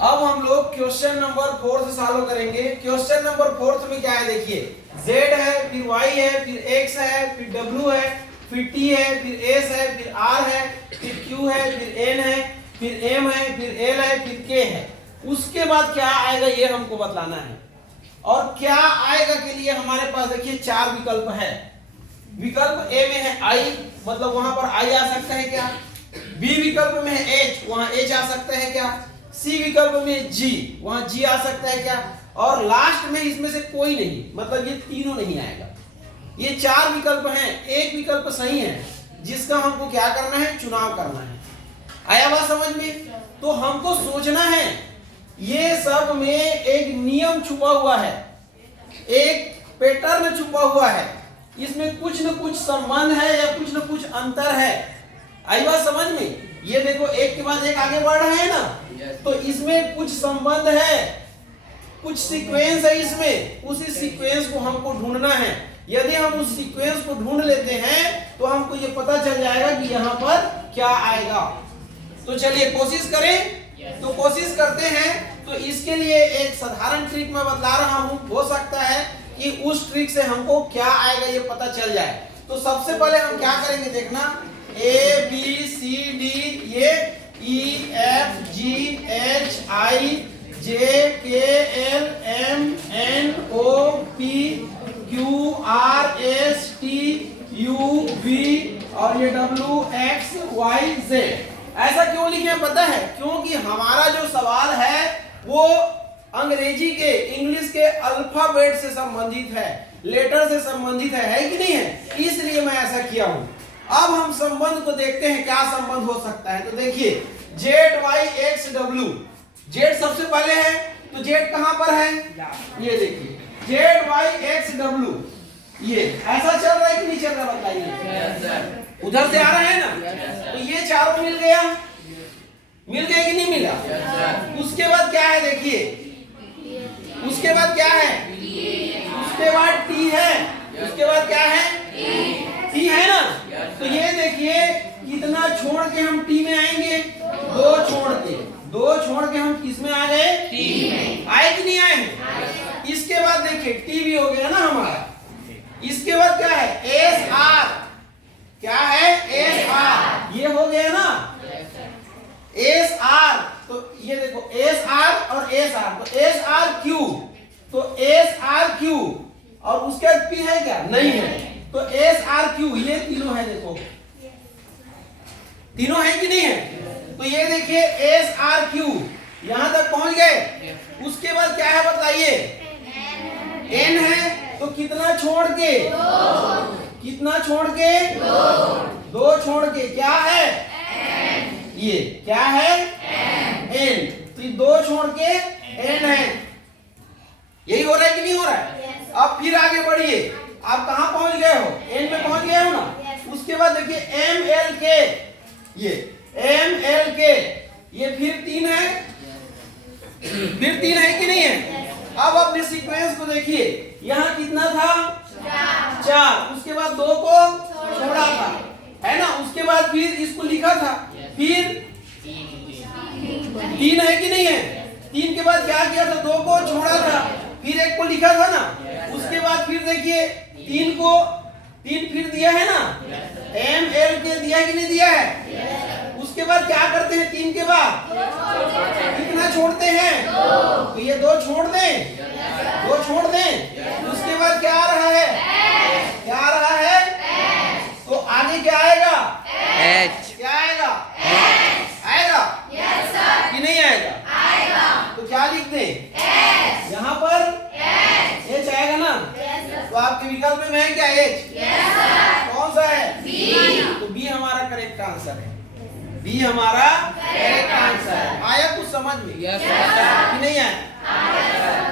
अब हम लोग क्वेश्चन नंबर 4 से सॉल्व करेंगे। क्वेश्चन नंबर 4 में क्या है देखिए, z है, फिर y है, फिर x है, फिर w है, फिर t है, फिर s है, फिर r है, फिर q है, फिर n है, फिर m है, फिर l है, फिर k है। उसके बाद क्या आएगा ये हमको बतलाना है। और क्या आएगा के लिए हमारे पास देखिए 4 विकल्प है। विकल्प ए में है i, मतलब वहां पर i आ सकता है क्या। बी विकल्प में है h, वहां h आ सकता है क्या। सी विकल्प में g, वहां g आ सकता है क्या। और लास्ट में इसमें से कोई नहीं, मतलब ये तीनों नहीं आएगा। ये 4 विकल्प हैं, एक विकल्प सही है जिसका हमको क्या करना है, चुनाव करना है। आया बात समझ में। तो हमको सोचना है, ये सब में एक नियम छुपा हुआ है, एक पैटर्न छुपा हुआ है, इसमें कुछ न कुछ संबंध है या कुछ न कुछ अंतर है। आई बात समझ में। ये देखो एक के बाद एक आगे बढ़ रहे हैं ना, तो इसमें कुछ संबंध है, कुछ सीक्वेंस है इसमें। उसी सीक्वेंस को हमको ढूंढना है। यदि हम उस सीक्वेंस को ढूंढ लेते हैं तो हमको ये पता चल जाएगा कि यहाँ पर क्या आएगा। तो चलिए कोशिश करें। तो कोशिश करते हैं। तो इसके लिए एक साधारण ट्रिक मैं बतला रहा हूँ, हो सकता है कि उस ट्रिक से हमको क्या आएगा ये पता चल जाए। तो सबसे पहले हम क्या करेंगे देखना, ए बी सी डी, ये E F G H I J K L M N O P Q R S T U V और ये डब्ल्यू एक्स वाई जेड। ऐसा क्यों लिखे हैं पता है, क्योंकि हमारा जो सवाल है वो अंग्रेजी के, इंग्लिश के अल्फाबेट से संबंधित है, लेटर से संबंधित है कि नहीं है, इसलिए मैं ऐसा किया हूं। अब हम संबंध को देखते हैं, क्या संबंध हो सकता है। तो देखिए Z Y X W, Z सबसे पहले है, तो जेड कहां पर है, ये देखिए जेड वाई एक्स डब्ल्यू, ये ऐसा चल रहा है कि नहीं चल रहा बताइए। उधर से आ रहा है ना, तो ये चारों मिल गया, मिल गया कि नहीं मिला। उसके बाद क्या है देखिए, उसके बाद क्या है, उसके बाद टी है, उसके बाद क्या है, टी है ना। तो ये देखिए कितना छोड़ के हम टी में आएंगे, दो छोड़ के हम किस में आ गए, टी में। आए कि नहीं आए। इसके बाद देखिए टी भी हो गया ना हमारा। इसके बाद क्या है, एस आर, क्या है एस आर, ये हो गया ना एस आर। तो ये देखो एस आर और एस आर, तो एस आर क्यू, तो एस आर क्यू और उसके बाद पी है क्या, नहीं है, तो एस आर क्यू, ये तीनों है, देखो तीनों है कि नहीं है। तो ये देखिए एस आर क्यू यहां तक पहुंच गए। उसके बाद क्या है बताइए, एन है, तो कितना छोड़ के, कितना छोड़ के, दो छोड़ के, क्या है ये, क्या है एन, तो दो छोड़ के एन है। यही हो रहा है कि नहीं हो रहा है। अब फिर आगे बढ़िए, आप कहां पहुंच गए हो, एन में पहुंच गए हो ना। उसके बाद देखिए एम एल के, ये एम एल के, ये फिर 3 है, फिर 3 है कि नहीं है। अब अपने सीक्वेंस को देखिए, यहाँ कितना था, 4, उसके बाद 2 को छोड़ा था, है ना। उसके बाद फिर इसको लिखा था, फिर 3 है कि नहीं है। 3 के बाद क्या किया था, 2 को छोड़ा था, फिर 1 को लिखा था ना। उसके बाद फिर देखिए 3 को 3 फिर दिया है ना, एम एल के दिया कि नहीं दिया है। उसके बाद क्या करते हैं, 3 के बाद कितना छोड़ते हैं, तो ये 2 छोड़ दें, 2 छोड़ दें। उसके बाद क्या आ रहा है, क्या आ रहा है, तो आगे क्या आएगा, एच, क्या आएगा, आएगा कि नहीं आएगा, तो क्या लिख दें, यहाँ पर एच आएगा ना। तो आपके विकल्प में है क्या एच, कौन सा है, बी। तो बी हमारा करेक्ट आंसर है, बी हमारा करेक्ट आंसर है। आया कुछ समझ में कि नहीं आया।